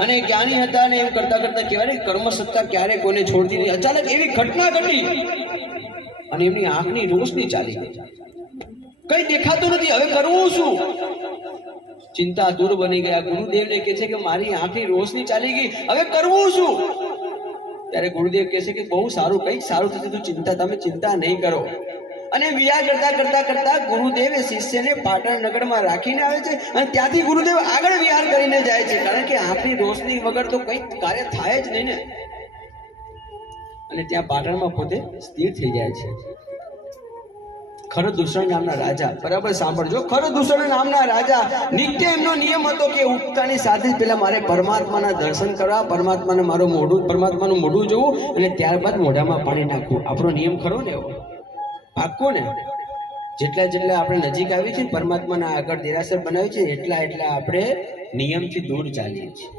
અને જ્ઞાની હતા અને એમ કરતા કરતા કહેવાય કર્મ સત્તા ક્યારે કોને છોડતી નહીં અચાનક એવી ઘટના ઘટી અને એમની આંખની રોશની ચાલી ગઈ. કઈ દેખાતું નથી. હવે કરવું શું? ચિંતા દૂર બની ગયા. ગુરુદેવને કહે છે કે મારી આંખની રોશની ચાલી ગઈ. હવે કરવું શું? ત્યારે ગુરુદેવ કહે છે કે બહુ સારું, કંઈક સારું થશે તું ચિંતા, તમે ચિંતા નહીં કરો. અને વિહાર કરતા કરતા કરતા ગુરુદેવ એ શિષ્યને પાટણ નગરમાં રાખીને આવે છે અને ત્યાંથી ગુરુદેવ આગળ વિહાર કરીને જાય છે. કારણ કે આપણી રોશની વગર તો કંઈક કાર્ય થાય જ નહીં ને. અને ત્યાં પાટણમાં પોતે સ્થિર થઈ જાય છે. ખરદૂષણ નામના રાજા, બરાબર સાંભળજો? ખરદૂષણ નામના રાજા, નિત્ય એમનો નિયમ હતો કે ઉઠતાની સાથે જ પેલા મારે પરમાત્માના દર્શન કરવા, પરમાત્માને મારું મોઢું, પરમાત્માનું મોઢું જોવું અને ત્યારબાદ મોઢામાં પાણી નાખવું. આપણો નિયમ ખરો ને એવો? પાક્કો ને જેટલા જેટલા આપણે નજીક આવી છે પરમાત્માના આગળ દેરાસર બનાવી છે એટલા એટલા આપણે નિયમથી દૂર ચાલીએ છીએ.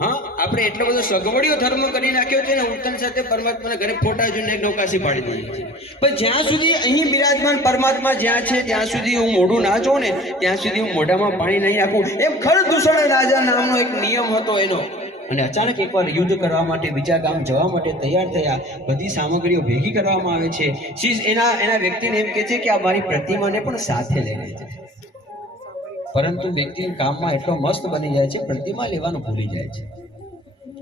હા, આપણે એટલો બધો સગવડીઓ ધર્મ કરી નાખ્યો છે ને ઉત્તમ સાથે પરમાત્માના ઘરે ફોટા જોઈને નૌકાસી પાડી દઈએ છીએ પણ જ્યાં સુધી અહીં બિરાજમાન પરમાત્મા જ્યાં છે, ત્યાં સુધી હું મોઢું ના જોઉં ને, ત્યાં સુધી હું મોઢામાં પાણી નહીં નાખું એમ ખર રાજા નામનો એક નિયમ હતો એનો. અને અચાનક એકવાર યુદ્ધ કરવા માટે બીજા ગામ જવા માટે તૈયાર થયા, બધી સામગ્રીઓ ભેગી કરવામાં આવે છે. શીશ એના એના વ્યક્તિને એમ કહે છે કે આ મારી પ્રતિમાને પણ સાથે લઈને છે. પરંતુ વ્યક્તિ કામમાં એટલો મસ્ત બની જાય છે, પ્રતિમા લેવાનું ભૂલી જાય છે.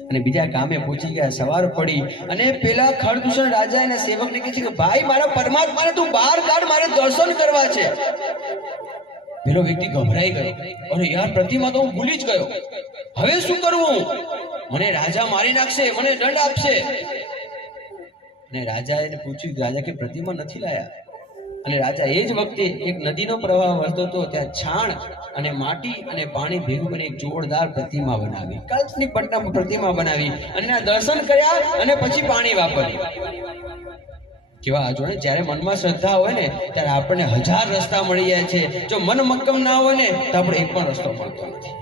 અને બીજા ગામે પહોંચી ગયા, સવાર પડી અને પેલા ખડદૂષણ રાજા એના સેવકને કહે છે કે, ભાઈ, મારા પરમાત્માને તું બહાર કાઢ મારે દર્શન કરવા છે. પેલો વ્યક્તિ ગભરાઈ ગયો. અરે યાર, પ્રતિમા તો હું ભૂલી જ ગયો. હવે શું કરવું? મને રાજા મારી નાખશે, મને દંડ આપશે. અને રાજા એને પૂછ્યું, રાજા, કે પ્રતિમા નથી લાયા? અને રાજા એ જ વખતે એક નદીનો પ્રવાહ વહેતો હતો. ત્યાં છાણ અને માટી અને પાણી ભેગું કરીને એક જોરદાર પ્રતિમા બનાવી. પટના પ્રતિમા બનાવી અને દર્શન કર્યા અને પછી પાણી વાપર્યું. કેવા જોડે જ્યારે મનમાં શ્રદ્ધા હોય ને, ત્યારે આપણને હજાર રસ્તા મળી જાય છે. જો મન મક્કમ ના હોય ને, તો આપણે એક પણ રસ્તો મળતો નથી.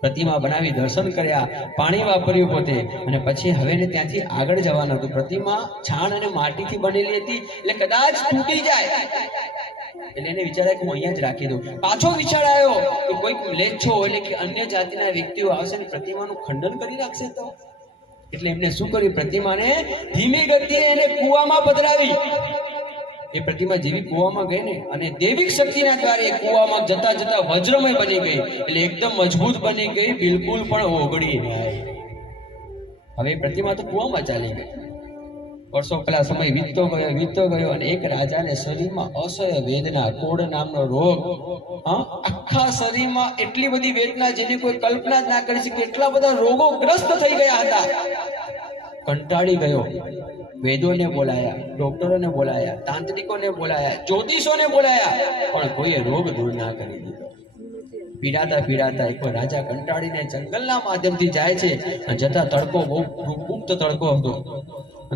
પ્રતિમા બનાવી દર્શન કર્યા, પાણી વાપર્યું પોતે. અને પછી હવે ને ત્યાંથી આગળ જવાનું હતું. પ્રતિમા છાણ અને માટીથી બનેલી હતી, એટલે કદાચ તૂટી જાય. એટલે એને વિચાર્યા કે હું અહીંયા જ રાખી દઉં. પાછો વિચાર આવ્યો કે કોઈક લેચ્છો એટલે કે અન્ય જાતિના વ્યક્તિઓ આવશે ને પ્રતિમાનું ખંડન કરી નાખશે તો? એટલે એમને શું કર્યું? પ્રતિમાને ધીમી ગતિએ એને કૂવામાં પધરાવી. એ પ્રતિમા જેવી કૂવામાં ગઈ ને, અને દૈવિક શક્તિના એ કૂવામાં જતા જતા વજ્રમય બની ગઈ. એટલે એકદમ મજબૂત બની ગઈ, બિલકુલ પણ ઓગળી હવે એ પ્રતિમા તો કૂવામાં ચાલી ગઈ. વર્ષો પહેલા સમય વીતતો ગયો વીતતો ગયો અને એક રાજાને શરીરમાં અસહ્ય વેદના, કોડ નામનો રોગ આખા શરીરમાં એટલી બધી વેદના જેની કોઈ કલ્પના જ ના કરી શકે. એટલા બધા રોગો ગ્રસ્ત થઈ ગયા હતા. કંટાળી ગયો. વેદોને બોલાયા, ડોક્ટરોને બોલાયા, તાંત્રિકોને બોલાયા, જ્યોતિષોને બોલાયા, પણ કોઈએ રોગ દૂર ના કરી દીધો. પીડાતા પીડાતા એક રાજા કંટાળીને જંગલના માધ્યમથી જાય છે. જતા તડકો બહુ ગુપ્ત તડકો હતો.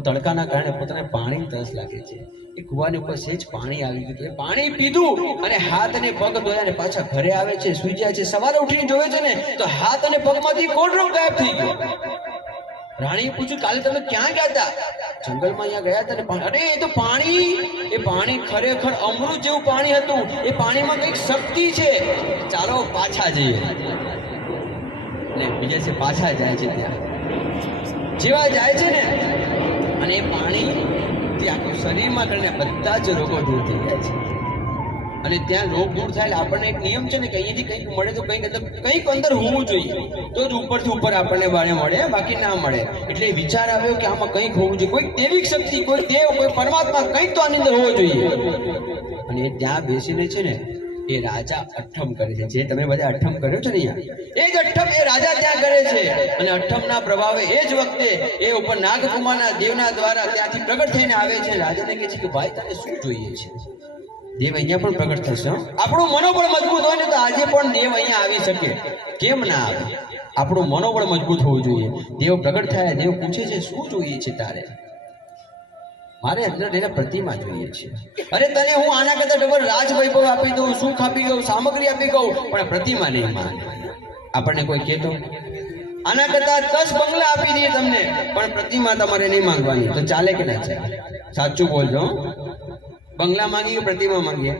તડકાના કારણે પોતાને પાણી તરસ લાગે છે. એ કુવાની ઉપર સેજ પાણી આવી ગયું પાણી પીધું અને હાથ અને પગ ધોયા પાછા ઘરે આવે છે, સુઈ જાય છે. સવારે ઉઠીને જોવે છે ને, તો હાથ અને પગમાંથી કોડરો ગાયબ થઈ ગયો. રાણીએ પૂછ્યું, કાલે તમે ક્યાં ગયા હતા જંગલમાં અહીંયા ગયા હતા ને અરે, એ તો પાણી, એ પાણી ખરેખર અમૃત જેવું પાણી હતું. એ પાણીમાં કંઈક શક્તિ છે. ચાલો પાછા જઈએ. અને બીજા છે પાછા જાય છે ત્યાં. જેવા જાય છે ને અને એ પાણી ત્યાં શરીરમાં કરીને બધા જ રોગો દૂર થઈ જાય છે. અને ત્યાં રોગ દૂર થાય આપણને એક નિયમ છે ને કે અહીંયાથી કંઈક મળે તો કંઈક અંદર કંઈક અંદર હોવું જોઈએ. તો જ ઉપરથી ઉપર આપણને બારે મળે, બાકી ના મળે. એટલે વિચાર આવ્યો કે આમાં કંઈક હોવું જોઈએ. કોઈ દૈવિક શક્તિ, કોઈ દેવ, કોઈ પરમાત્મા કંઈક તો આની અંદર હોવો જોઈએ. અને ત્યાં બેસીને છે ને એ રાજા અઠમ કરે છે. જે તમે બધા અઠમ કર્યો છો ને એ જ અઠમ એ રાજા ત્યાં કરે છે. અને અઠ્ઠમના પ્રભાવે એ જ વખતે એ ઉપર નાગકુમારના દેવના દ્વારા ત્યાંથી પ્રગટ થઈને આવે છે. રાજાને કહે છે કે, ભાઈ, તને શું જોઈએ છે? દેવ અહીંયા પણ પ્રગટ થશે. આપણું મનોબળ મજબૂત હોય ને તો આજે પણ દેવ અહીંયા આવી શકે. કેમ ના આવે? આપણું મનોબળ મજબૂત હોવું જોઈએ. દેવ પ્રગટ થયા, દેવ પૂછે છે, શું જોઈએ છે તારે? મારે અંદર એને પ્રતિમા જોઈએ છે. અરે તને હું આના કરતા ડબલ રાજ આપી દઉં, સુખ આપી દઉં, સામગ્રી આપી દઉં, પણ પ્રતિમા નહીં માને. આપણને કોઈ કહેતો? આના કરતા દસ બંગલા આપી દઈએ તમને, પણ પ્રતિમા તમારે નહીં માંગવાની. તો ચાલે કે ના ચાલે? સાચું બોલજો. બંગલા માંગીએ પ્રતિમા માંગીએ?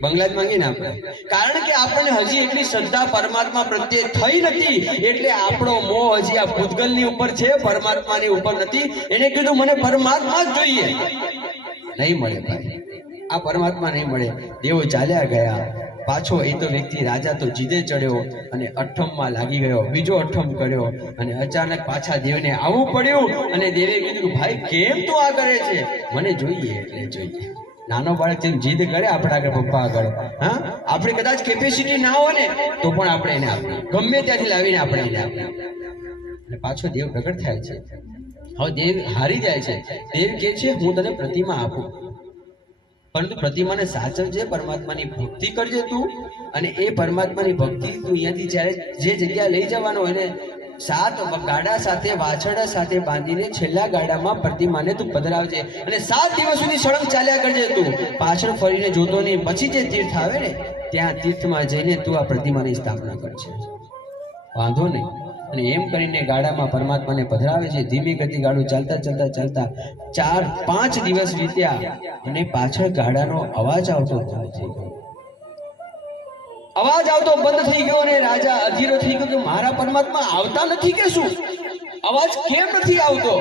બંગલા જ માંગીને આપણે. કારણ કે આપણને હજી એટલી શ્રદ્ધા પરમાત્મા પ્રત્યે થઈ નથી, એટલે આપણો મોહ હજી આ ભૂતગલની ઉપર છે, પરમાત્માની ઉપર નથી. એને કીધું, મને પરમાત્મા જ જોઈએ. નહીં મળે ભાઈ. આ પરમાત્મા નહીં મળે. દેવો ચાલ્યા ગયા. પાછો એ તો વ્યક્તિ રાજા તો જીદે ચડ્યો અને અઠમમાં લાગી ગયો. બીજો અઠમ કર્યો અને અચાનક પાછા દેવને આવવું પડ્યું અને દેવે કીધું ભાઈ, કેમ તું આ કરે છે? મને જોઈએ, એટલે જોઈએ. નાનો બાળક જેમ જીદ કરે, આપણા આગળ પપ્પા આગળ. હા? આપણે કદાચ કેપેસિટી ના હોય ને, તો પણ આપણે એને આપીએ. ગમે ત્યાંથી લાવીને આપણે એને આપીએ. પાછો દેવ પ્રગટ થાય છે. હવે દેવ હારી જાય છે. દેવ કે છે, હું તને પ્રતિમા આપું. પરંતુ પ્રતિમાને સાચવજે પરમાત્માની ભક્તિ કરજે તું, અને એ પરમાત્માની ભક્તિ તું અહીંયાથી જ્યારે જે જગ્યા લઈ જવાનો હોય ને સાત ગાડા સાથે, વાછરડા સાથે બાંધીને છેલ્લા ગાડામાં પ્રતિમાને તું પધરાવજે અને સાત દિવસ સુધી સળંગ ચાલ્યા કરજે તું. પાછળ ફરીને જોતો નહીં, પછી જે તીર્થ આવે ને, ત્યાં તીર્થમાં જઈને તું આ પ્રતિમાની સ્થાપના કરજે. વાંધો નહીં. અને એમ કરીને ગાડામાં પરમાત્માને પધરાવે છે. ધીમી ગતિ ગાડું ચાલતા ચાલતા ચાલતા ચાર પાંચ દિવસ વીત્યા અને પાછળ ગાડાનો અવાજ આવતો થાય. ગયો અવાજ આવતો બંધ થઈ ગયો અને રાજા અધીરો થઈ ગયો કે મારા પરમાત્મા આવતા નથી કે શું? અવાજ કેમ નથી આવતો?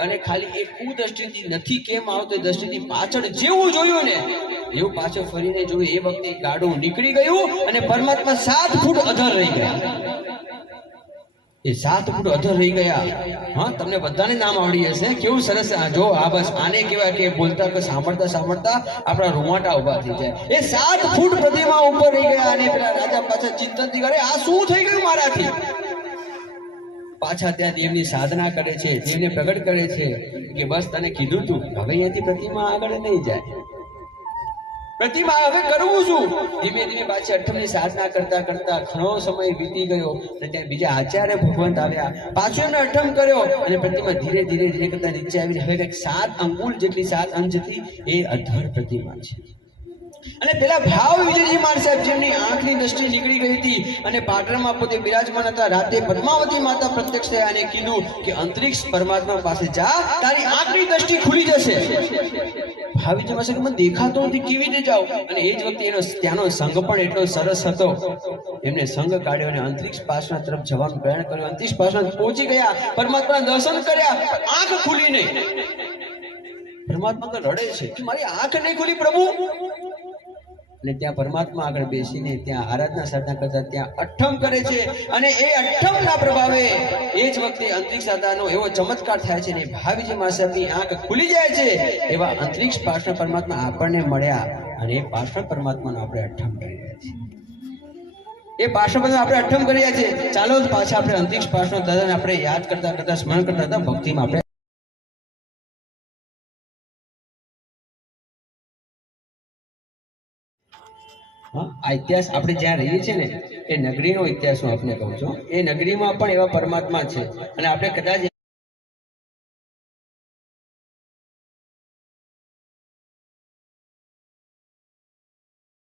અને ખાલી એ કુદ્રષ્ટિથી નથી કેમ આવતો, એ દ્રષ્ટિથી પાછળ જેવું જોયું ને, એવું પાછળ ફરીને જોયું, એ વખતે ગાડું નીકળી ગયું અને પરમાત્મા સાત ફૂટ અધર રહી ગયા. એ સાત ફૂટ અધર રહી ગયા. હા, તમને બધાને નામ આવડી હશે. કેવું સરસ જો આ બસ આને કેવા કે બોલતા કે સાંભળતા સાંભળતા આપણા રૂમાટા ઊભા થઈ જાય. એ સાત ફૂટ પ્રતિમા ઉપર રહી ગયા અને પેલા રાજા પાછા ચિંતનથી કરે, આ શું થઈ ગયું મારાથી? પાછા ત્યાં દેવની સાધના કરે છે, દેવને પ્રગટ કરે છે કે બસ તને કીધું તું, હવે અહીંયાથી પ્રતિમા આગળ નહીં જાય. પ્રતિમા હવે કરવું શું ધીમે ધીમે પાછી અઠમની સાધના કરતા કરતા ઘણો સમય વીતી ગયો અને ત્યાં બીજા આચાર્ય ભગવંત આવ્યા. પાછો એમને અઠમ કર્યો અને પ્રતિમા ધીરે ધીરે ધીરે કરતા નીચે આવી હવે કંઈક સાત અંગુલ જેટલી સાત અંગ જેટલી એ અધર પ્રતિમા છે. અને પેલા ભાવ વિજયજી માર સાહેબ, જેમની આંખની દ્રષ્ટિ નીકળી ગઈ હતી અને પાટણમાં પોતે બિરાજમાન હતા, રાતે પદ્માવતી માતા પ્રત્યક્ષ થયા અને કીધું કે અંતરિક્ષ પરમાત્મા પાસે જા, તારી આંખની દ્રષ્ટિ ખુલી જશે. ભાવિજી પાસે કે મને દેખાતો નથી, કેવી રીતે જાઉં? અને એ જ વખતે એનો ત્યાંનો સંઘ પણ એટલો સરસ હતો. એમને સંઘ કાઢ્યો અને અંતરિક્ષ પાસના તરફ જવાનું પ્રયાણ કર્યું. અંતરિક્ષ પાસના પહોંચી ગયા. પરમાત્મા દર્શન કર્યા. આંખ ખુલી નહીં. પરમાત્મા તો રડે છે મારી આંખ નહીં ખુલી, પ્રભુ? અને ત્યાં પરમાત્મા આગળ બેસીને ત્યાં આરાધના સાધના કરતા ત્યાં અઠમ કરે છે. અને એ અઠ્ઠમના પ્રભાવે એ જ વખતે અંતરિક્ષ દાદાનો એવો ચમત્કાર થાય છે ને ભાવીજી માસરની આંખ ખુલી જાય છે. એવા અંતરિક્ષ પાર્ષણ પરમાત્મા આપણને મળ્યા અને એ પાર્ષણ પરમાત્માનો આપણે અઠ્ઠમ કરી રહ્યા છીએ. એ પાર્ષણ પરમાત્મા આપણે અઠમ કરી રહ્યા છીએ. ચાલો જ પાછા આપણે અંતરિક્ષ પાર્ષણ દાદાને આપણે યાદ કરતા કરતા સ્મરણ કરતા હતા ભક્તિમાં આપણે હા, આ ઇતિહાસ આપણે જ્યાં રહીએ છીએ ને એ નગરીનો ઇતિહાસ હું આપને કહું છું. એ નગરીમાં પણ એવા પરમાત્મા છે. અને આપણે કદાચ